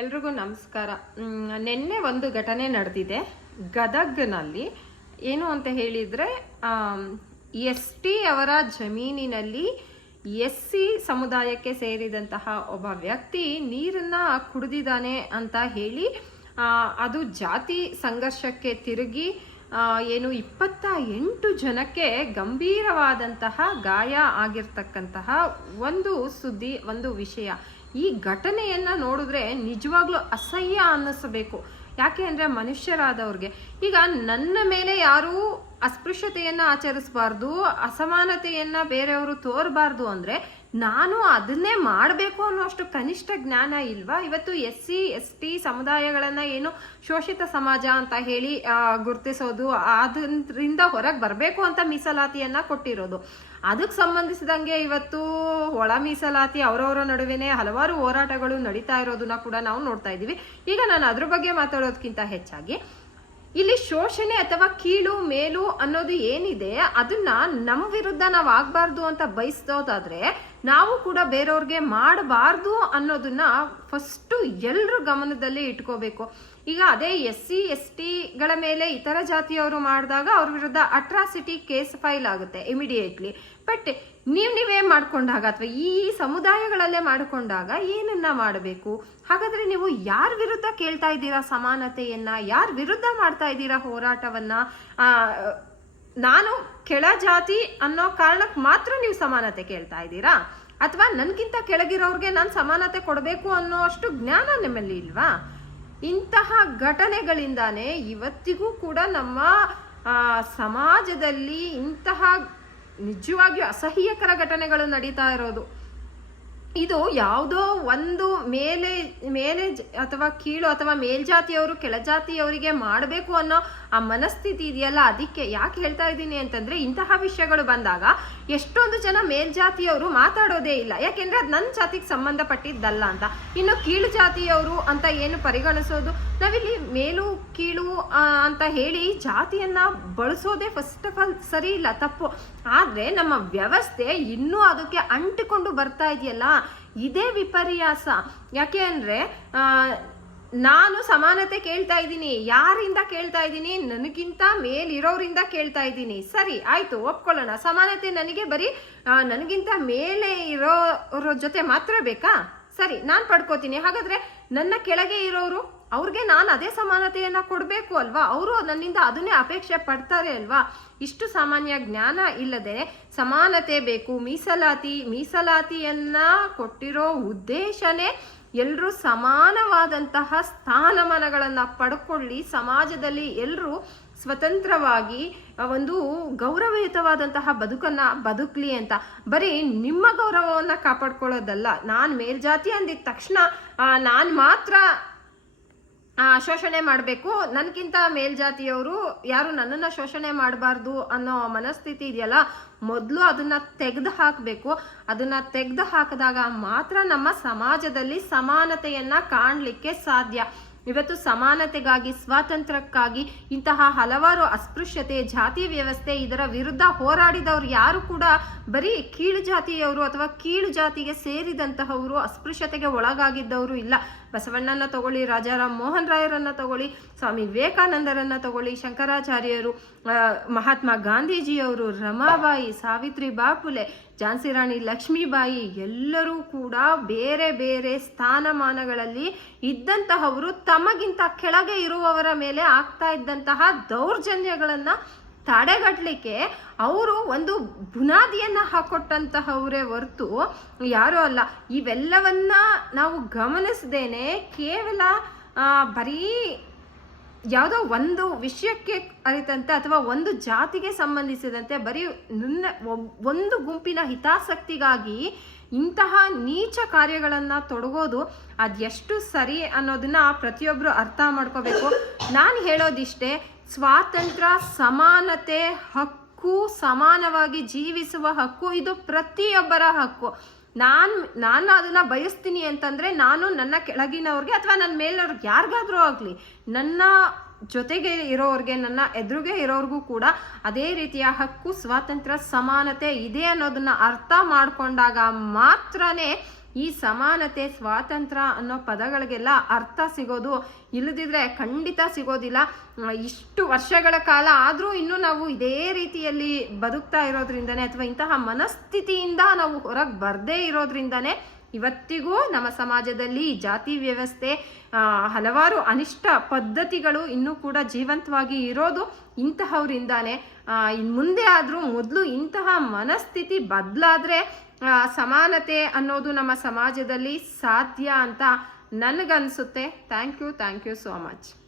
ಎಲ್ರಿಗೂ ನಮಸ್ಕಾರ. ನಿನ್ನೆ ಒಂದು ಘಟನೆ ನಡೆದಿದೆ ಗದಗ್ನಲ್ಲಿ. ಏನು ಅಂತ ಹೇಳಿದರೆ, ಎಸ್ ಟಿ ಅವರ ಜಮೀನಿನಲ್ಲಿ SC ಸಮುದಾಯಕ್ಕೆ ಸೇರಿದಂತಹ ಒಬ್ಬ ವ್ಯಕ್ತಿ ನೀರನ್ನು ಕುಡಿದಿದ್ದಾನೆ ಅಂತ ಹೇಳಿ ಅದು ಜಾತಿ ಸಂಘರ್ಷಕ್ಕೆ ತಿರುಗಿ ಏನು 28 ಜನಕ್ಕೆ ಗಂಭೀರವಾದಂತಹ ಗಾಯ ಆಗಿರ್ತಕ್ಕಂತಹ ಒಂದು ಸುದ್ದಿ, ಒಂದು ವಿಷಯ. ಈ ಘಟನೆಯನ್ನು ನೋಡಿದ್ರೆ ನಿಜವಾಗ್ಲೂ ಅಸಹ್ಯ ಅನ್ನಿಸಬೇಕು. ಯಾಕೆ ಅಂದರೆ ಮನುಷ್ಯರಾದವ್ರಿಗೆ ಈಗ ನನ್ನ ಮೇಲೆ ಯಾರೂ ಅಸ್ಪೃಶ್ಯತೆಯನ್ನು ಆಚರಿಸಬಾರ್ದು, ಅಸಮಾನತೆಯನ್ನು ಬೇರೆಯವರು ತೋರಬಾರ್ದು ಅಂದರೆ ನಾನು ಅದನ್ನೇ ಮಾಡಬೇಕು ಅನ್ನೋಷ್ಟು ಕನಿಷ್ಠ ಜ್ಞಾನ ಇಲ್ವಾ? ಇವತ್ತು SC ST ಸಮುದಾಯಗಳನ್ನು ಏನು ಶೋಷಿತ ಸಮಾಜ ಅಂತ ಹೇಳಿ ಗುರುತಿಸೋದು, ಅದರಿಂದ ಹೊರಗೆ ಬರಬೇಕು ಅಂತ ಮೀಸಲಾತಿಯನ್ನು ಕೊಟ್ಟಿರೋದು. ಅದಕ್ಕೆ ಸಂಬಂಧಿಸಿದಂಗೆ ಇವತ್ತು ಒಳ ಮೀಸಲಾತಿ ಅವರವರ ನಡುವೆನೇ ಹಲವಾರು ಹೋರಾಟಗಳು ನಡೀತಾ ಇರೋದನ್ನ ಕೂಡ ನಾವು ನೋಡ್ತಾ ಇದ್ದೀವಿ. ಈಗ ನಾನು ಅದ್ರ ಬಗ್ಗೆ ಮಾತಾಡೋದಕ್ಕಿಂತ ಹೆಚ್ಚಾಗಿ ಇಲ್ಲಿ ಶೋಷಣೆ ಅಥವಾ ಕೀಳು ಮೇಲು ಅನ್ನೋದು ಏನಿದೆ ಅದನ್ನ ನಮ್ಮ ವಿರುದ್ಧ ನಾವು ಆಗಬಾರ್ದು ಅಂತ ಬಯಸೋದಾದ್ರೆ ನಾವು ಕೂಡ ಬೇರೆಯವ್ರಿಗೆ ಮಾಡಬಾರ್ದು ಅನ್ನೋದನ್ನ ಫಸ್ಟು ಎಲ್ಲರೂ ಗಮನದಲ್ಲಿ ಇಟ್ಕೋಬೇಕು. ಈಗ ಅದೇ SC STಗಳ ಮೇಲೆ ಇತರ ಜಾತಿಯವರು ಮಾಡಿದಾಗ ಅವ್ರ ವಿರುದ್ಧ ಅಟ್ರಾಸಿಟಿ ಕೇಸ್ ಫೈಲ್ ಆಗುತ್ತೆ ಇಮಿಡಿಯೇಟ್ಲಿ. ಬಟ್ ನೀವೇ ಮಾಡ್ಕೊಂಡಾಗ ಅಥವಾ ಈ ಸಮುದಾಯಗಳಲ್ಲೇ ಮಾಡಿಕೊಂಡಾಗ ಏನನ್ನ ಮಾಡಬೇಕು? ಹಾಗಾದ್ರೆ ನೀವು ಯಾರ ವಿರುದ್ಧ ಕೇಳ್ತಾ ಇದ್ದೀರಾ ಸಮಾನತೆಯನ್ನ? ಯಾರ ವಿರುದ್ಧ ಮಾಡ್ತಾ ಇದ್ದೀರಾ ಹೋರಾಟವನ್ನ? ನಾನು ಕೆಳ ಜಾತಿ ಅನ್ನೋ ಕಾರಣಕ್ಕೆ ಮಾತ್ರ ನೀವು ಸಮಾನತೆ ಕೇಳ್ತಾ ಇದ್ದೀರಾ, ಅಥವಾ ನನ್ಗಿಂತ ಕೆಳಗಿರೋರ್ಗೆ ನಾನು ಸಮಾನತೆ ಕೊಡಬೇಕು ಅನ್ನೋ ಅಷ್ಟು ಜ್ಞಾನ ನಿಮ್ಮಲ್ಲಿ ಇಲ್ವಾ? ಇಂತಹ ಘಟನೆಗಳಿಂದಾನೇ ಇವತ್ತಿಗೂ ಕೂಡ ನಮ್ಮ ಸಮಾಜದಲ್ಲಿ ಇಂತಹ ನಿಜವಾಗಿಯೂ ಅಸಹ್ಯಕರ ಘಟನೆಗಳು ನಡೀತಾ ಇರೋದು. ಇದು ಯಾವುದೋ ಒಂದು ಮೇಲೆ ಅಥವಾ ಕೀಳು ಅಥವಾ ಮೇಲ್ಜಾತಿಯವರು ಕೆಳಜಾತಿಯವರಿಗೆ ಮಾಡಬೇಕು ಅನ್ನೋ ಆ ಮನಸ್ಥಿತಿ ಇದೆಯಲ್ಲ, ಅದಕ್ಕೆ ಯಾಕೆ ಹೇಳ್ತಾ ಇದ್ದೀನಿ ಅಂತಂದ್ರೆ ಇಂತಹ ವಿಷಯಗಳು ಬಂದಾಗ ಎಷ್ಟೊಂದು ಜನ ಮೇಲ್ಜಾತಿಯವರು ಮಾತಾಡೋದೇ ಇಲ್ಲ. ಯಾಕೆಂದ್ರೆ ಅದು ನನ್ನ ಜಾತಿಗೆ ಸಂಬಂಧಪಟ್ಟಿದ್ದಲ್ಲ ಅಂತ. ಇನ್ನು ಕೀಳು ಜಾತಿಯವರು ಅಂತ ಏನು ಪರಿಗಣಿಸೋದು, ನಾವಿಲ್ಲಿ ಮೇಲು ಕೀಳು ಅಂತ ಹೇಳಿ ಜಾತಿಯನ್ನ ಬಳಸೋದೇ ಫಸ್ಟ್ ಆಫ್ ಆಲ್ ಸರಿ ಇಲ್ಲ, ತಪ್ಪು. ಆದ್ರೆ ನಮ್ಮ ವ್ಯವಸ್ಥೆ ಇನ್ನೂ ಅದಕ್ಕೆ ಅಂಟಿಕೊಂಡು ಬರ್ತಾ ಇದೆಯಲ್ಲ, ಇದೇ ವಿಪರ್ಯಾಸ. ಯಾಕೆ ಅಂದ್ರೆ ನಾನು ಸಮಾನತೆ ಕೇಳ್ತಾ ಇದ್ದೀನಿ. ಯಾರಿಂದ ಕೇಳ್ತಾ ಇದ್ದೀನಿ? ನನಗಿಂತ ಮೇಲಿರೋರಿಂದ ಕೇಳ್ತಾ ಇದ್ದೀನಿ. ಸರಿ ಆಯ್ತು, ಒಪ್ಕೊಳ್ಳೋಣ. ಸಮಾನತೆ ನನಗೆ ಬರೀ ನನಗಿಂತ ಮೇಲೆ ಇರೋರ ಜೊತೆ ಮಾತ್ರ ಬೇಕಾ? ಸರಿ, ನಾನು ಪಡ್ಕೋತೀನಿ. ಹಾಗಾದ್ರೆ ನನ್ನ ಕೆಳಗೆ ಇರೋರು ಅವ್ರಿಗೆ ನಾನು ಅದೇ ಸಮಾನತೆಯನ್ನ ಕೊಡಬೇಕು ಅಲ್ವಾ? ಅವರು ನನ್ನಿಂದ ಅದನ್ನೇ ಅಪೇಕ್ಷೆ ಪಡ್ತಾರೆ ಅಲ್ವಾ? ಇಷ್ಟು ಸಾಮಾನ್ಯ ಜ್ಞಾನ ಇಲ್ಲದೆ ಸಮಾನತೆ ಬೇಕು, ಮೀಸಲಾತಿಯನ್ನ ಕೊಟ್ಟಿರೋ ಉದ್ದೇಶನೇ ಎಲ್ಲರೂ ಸಮಾನವಾದಂತಹ ಸ್ಥಾನಮಾನಗಳನ್ನ ಪಡ್ಕೊಳ್ಳಿ, ಸಮಾಜದಲ್ಲಿ ಎಲ್ಲರೂ ಸ್ವತಂತ್ರವಾಗಿ ಒಂದು ಗೌರವಯುತವಾದಂತಹ ಬದುಕಲಿ ಅಂತ. ಬರೀ ನಿಮ್ಮ ಗೌರವವನ್ನು ಕಾಪಾಡ್ಕೊಳ್ಳೋದಲ್ಲ. ನಾನು ಮೇಲ್ಜಾತಿ ಅಂದಿದ ತಕ್ಷಣ ನಾನು ಮಾತ್ರ ಶೋಷಣೆ ಮಾಡಬೇಕು, ನನಗಿಂತ ಮೇಲ್ಜಾತಿಯವರು ಯಾರು ನನ್ನನ್ನು ಶೋಷಣೆ ಮಾಡಬಾರ್ದು ಅನ್ನೋ ಮನಸ್ಥಿತಿ ಇದೆಯಲ್ಲ, ಮೊದಲು ಅದನ್ನ ತೆಗೆದು ಹಾಕಬೇಕು. ಅದನ್ನ ತೆಗೆದು ಹಾಕಿದಾಗ ಮಾತ್ರ ನಮ್ಮ ಸಮಾಜದಲ್ಲಿ ಸಮಾನತೆಯನ್ನ ಕಾಣಲಿಕ್ಕೆ ಸಾಧ್ಯ. ಇವತ್ತು ಸಮಾನತೆಗಾಗಿ, ಸ್ವಾತಂತ್ರ್ಯಕ್ಕಾಗಿ ಇಂತಹ ಹಲವಾರು ಅಸ್ಪೃಶ್ಯತೆ, ಜಾತಿ ವ್ಯವಸ್ಥೆ ಇದರ ವಿರುದ್ಧ ಹೋರಾಡಿದವರು ಯಾರು ಕೂಡ ಬರೀ ಕೀಳು ಜಾತಿಯವರು ಅಥವಾ ಕೀಳು ಜಾತಿಗೆ ಸೇರಿದಂತಹವರು, ಅಸ್ಪೃಶ್ಯತೆಗೆ ಒಳಗಾಗಿದ್ದವರು ಇಲ್ಲ. ಬಸವಣ್ಣನ ತಗೊಳ್ಳಿ, ರಾಜಾರಾಮ್ ಮೋಹನ್ ರಾಯರನ್ನ ತಗೊಳ್ಳಿ, ಸ್ವಾಮಿ ವಿವೇಕಾನಂದರನ್ನ ತಗೊಳ್ಳಿ, ಶಂಕರಾಚಾರ್ಯರು, ಮಹಾತ್ಮ ಗಾಂಧೀಜಿಯವರು, ರಮಾಬಾಯಿ, ಸಾವಿತ್ರಿಬಾಯಿ ಫುಲೆ, ಝಾನ್ಸಿ ರಾಣಿ ಲಕ್ಷ್ಮೀಬಾಯಿ ಎಲ್ಲರೂ ಕೂಡ ಬೇರೆ ಬೇರೆ ಸ್ಥಾನಮಾನಗಳಲ್ಲಿ ಇದ್ದಂತಹವರು ತಮಗಿಂತ ಕೆಳಗೆ ಇರುವವರ ಮೇಲೆ ಆಗ್ತಾ ಇದ್ದಂತಹ ದೌರ್ಜನ್ಯಗಳನ್ನ ತಡೆಗಟ್ಟಲಿಕ್ಕೆ ಅವರು ಒಂದು ಬುನಾದಿಯನ್ನ ಹಾಕೊಟ್ಟಂತಹವರೇ ಹೊರತು ಯಾರೂ ಅಲ್ಲ. ಇವೆಲ್ಲವನ್ನ ನಾವು ಗಮನಿಸದೇನೆ ಕೇವಲ ಬರೀ ಯಾವುದೋ ಒಂದು ವಿಷಯಕ್ಕೆ ಅರಿತಂತೆ ಅಥವಾ ಒಂದು ಜಾತಿಗೆ ಸಂಬಂಧಿಸಿದಂತೆ ಬರೀ ಒಂದು ಗುಂಪಿನ ಹಿತಾಸಕ್ತಿಗಾಗಿ ಇಂತಹ ನೀಚ ಕಾರ್ಯಗಳನ್ನು ತೊಡಗೋದು ಅದೆಷ್ಟು ಸರಿ ಅನ್ನೋದನ್ನ ಪ್ರತಿಯೊಬ್ಬರು ಅರ್ಥ ಮಾಡ್ಕೋಬೇಕು. ನಾನು ಹೇಳೋದಿಷ್ಟೇ, ಸ್ವಾತಂತ್ರ್ಯ, ಸಮಾನತೆ, ಹಕ್ಕು, ಸಮಾನವಾಗಿ ಜೀವಿಸುವ ಹಕ್ಕು ಇದು ಪ್ರತಿಯೊಬ್ಬರ ಹಕ್ಕು. ನಾನು ಅದನ್ನ ಬಯಸ್ತೀನಿ ಅಂತಂದ್ರೆ ನಾನು ನನ್ನ ಕೆಳಗಿನವ್ರಿಗೆ ಅಥವಾ ನನ್ನ ಮೇಲವ್ರಿಗೆ ಯಾರಿಗಾದ್ರೂ ಆಗಲಿ, ನನ್ನ ಜೊತೆಗೆ ಇರೋರಿಗೆ, ನನ್ನ ಎದುರುಗೆ ಇರೋರ್ಗೂ ಕೂಡ ಅದೇ ರೀತಿಯ ಹಕ್ಕು, ಸ್ವಾತಂತ್ರ್ಯ, ಸಮಾನತೆ ಇದೆ ಅನ್ನೋದನ್ನ ಅರ್ಥ ಮಾಡ್ಕೊಂಡಾಗ ಮಾತ್ರನೇ ಈ ಸಮಾನತೆ, ಸ್ವಾತಂತ್ರ್ಯ ಅನ್ನೋ ಪದಗಳಿಗೆಲ್ಲ ಅರ್ಥ ಸಿಗೋದು. ಇಲ್ಲದಿದ್ರೆ ಖಂಡಿತ ಸಿಗೋದಿಲ್ಲ. ಇಷ್ಟು ವರ್ಷಗಳ ಕಾಲ ಆದರೂ ಇನ್ನೂ ನಾವು ಇದೇ ರೀತಿಯಲ್ಲಿ ಬದುಕ್ತಾ ಇರೋದ್ರಿಂದನೇ, ಅಥವಾ ಇಂತಹ ಮನಸ್ಥಿತಿಯಿಂದ ನಾವು ಹೊರಗೆ ಬರದೇ ಇರೋದ್ರಿಂದನೇ ಇವತ್ತಿಗೂ ನಮ್ಮ ಸಮಾಜದಲ್ಲಿ ಜಾತಿ ವ್ಯವಸ್ಥೆ, ಹಲವಾರು ಅನಿಷ್ಟ ಪದ್ಧತಿಗಳು ಇನ್ನೂ ಕೂಡ ಜೀವಂತವಾಗಿ ಇರೋದು ಇಂತಹವರಿಂದಾನೆ. ಇನ್ನು ಮುಂದೆ ಆದರೂ ಮೊದಲು ಇಂತಹ ಮನಸ್ಥಿತಿ ಬದಲಾದರೆ ಸಮಾನತೆ ಅನ್ನೋದು ನಮ್ಮ ಸಮಾಜದಲ್ಲಿ ಸಾಧ್ಯ ಅಂತ ನನಗನ್ಸುತ್ತೆ. Thank you so much.